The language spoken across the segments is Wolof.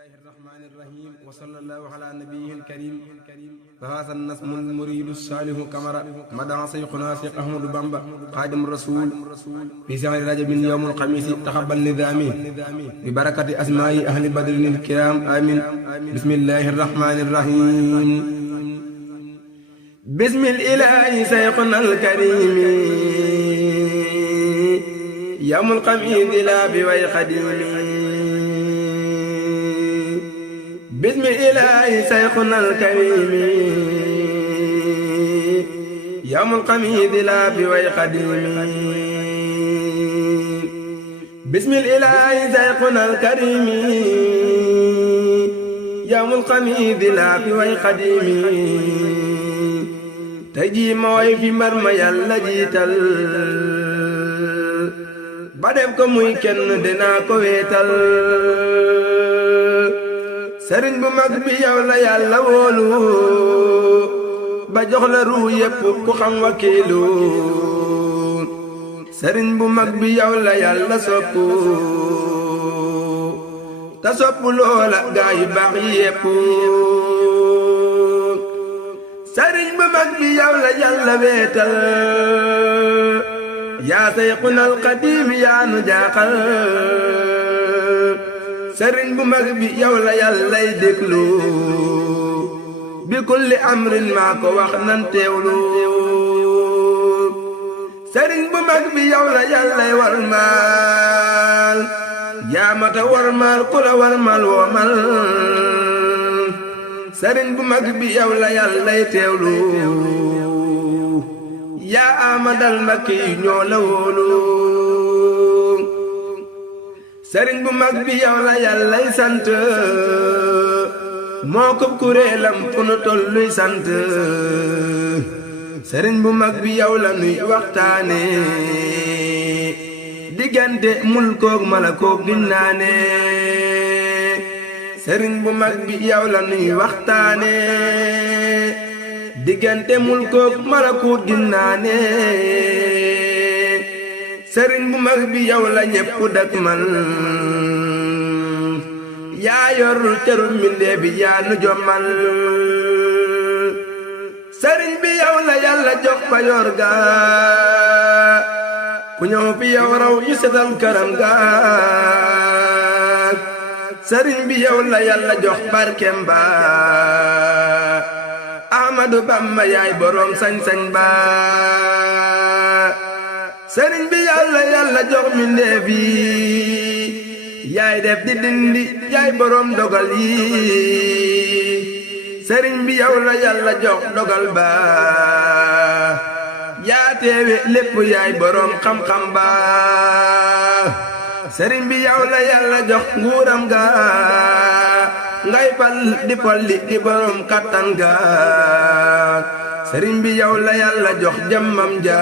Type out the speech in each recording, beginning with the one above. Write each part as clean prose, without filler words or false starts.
الله الرحمن الرحيم وصلى الله على نبيه الكريم فهذا النسم المريد الصالح كمرة مدى شيخنا شيخ أحمد بامبا خادم الرسول في شهر رجب يوم الخميس تقبل نظامي ببركة أسماء أهل بدر الكرام آمين. بسم الله الرحمن الرحيم. بسم الإله شيخنا الكريم يوم الخميس لا بوي قديم. بسم الله شيخنا الكريم يوم الخميس لا بوي قديم. بسم الله شيخنا الكريم يوم الخميس لا بوي قديم. تجي موي في مرمى يالا جيتال ba def ko muy kenn dinaa ko weetal. sëriñ bu mag bi yow la yàlla wóolu ba jox la ruu yépp ku xam wakiilu. sëriñ bu mag bi yow la yàlla soppu te soppu loola gaa yu baax yi yépp. sëriñ bu mag bi yow la yàlla weetal yaa Seyxuna Alxadiim yaa nu jaaxal. sëriñ bu mag bi yow la yàllay déglu bi kulli amrin maa ko wax nan teewlu. sëriñ bu mag bi yow la yàllay warmaal yaa mata warmaal ku la warmaal woomal. sëriñ bu mag bi yow la yàllay teewlu yaa amadal mbakki ñoo la wóolu. sëriñ bu mag bi yow la yàllay sant moo ko kuréelam fu nu tolluy sant. sëriñ bu mag bi yow la nuy waxtaane diggante mulkook malakook ginnaane. sëriñ bu mag bi yow la nuy waxtaane diggante mulkook malakook ginnaane. sëriñ bu mag bi yow la ñépp dak man yaa yor teru mbindee bi yaa nu jommal. sëriñ bi yow la yàlla jox pa yor ga ku ñëw fi yow raw ñu setal këram ga. sëriñ bi yow la yàlla jox barkem ba Ahmadu Bamba yaay boroom sañ-sañ ba. sëriñ bi yàlla jox mbindeef yi yaay def di dindi yaay boroom dogal yi. sëriñ bi yow la yàlla jox dogal ba yaa teewe lépp yaay boroom xam-xam ba. sëriñ bi yow la yàlla jox nguuram ga ngay fal di folli di boroom kattan ga. sëriñ bi yow la yàlla jox jëmmam ja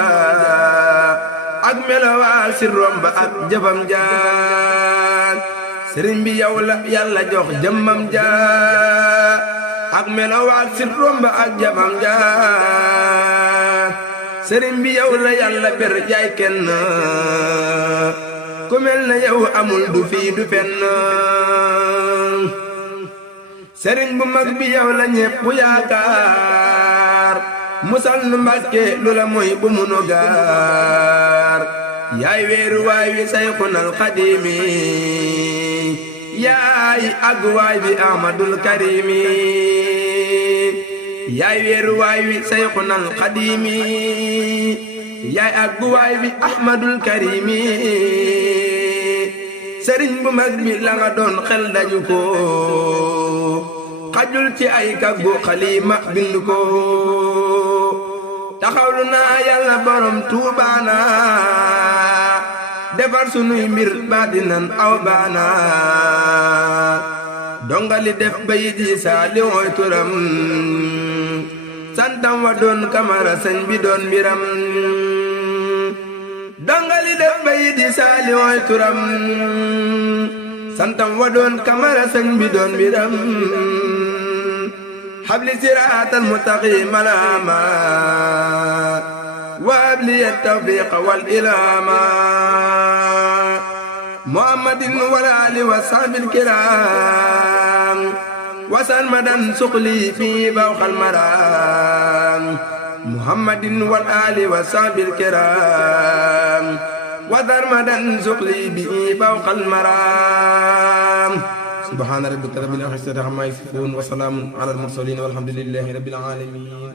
ak melowaa si romba ak jëfam ja. sëriñ bi yow la yàlla jox jëmmam ja ak melowaa si romba ak jëfam ja. sëriñ bi yow la yàlla ber jaay kenn ku mel na yow amul du fii du fenn. sëriñ bu mag bi yow la ñépp yaakaar musal nu Mbàkke lu la mooy bu munu gaar. yaay weeru waay wi Sayxunal Xadiimi yaay àgg waay bi Ahmadul Karimi. yaay weeru waay wi Sayxunal Xadiimi yaay àgg waay bi Ahmadul Karimi. sëriñ bu mag bi la nga doon xel daju ko xajul ci ay kaggu xalima bind ko. taxawlu naa yàlla borom tuubaana defar sunuy mbir baadinan aw baana. dongali def bayit yi saali mooy turam santam wa doon kamara sëñ bi doon mbiram. dongali def bayit yi saali mooy turam santam wa doon kamara sëñ bi doon mbiram. habli siraatal mustaqiim malaama wa habli tawfiiqa wal ilaama. muhammadin wal aali wa sahbil kiraam وسرمدا سقلي في فوق المرام محمد والآل والصحب الكرام وسرمدا سقلي به فوق المرام سبحان ربك رب العزة عما يصفون وسلام على المرسلين والحمد لله رب العالمين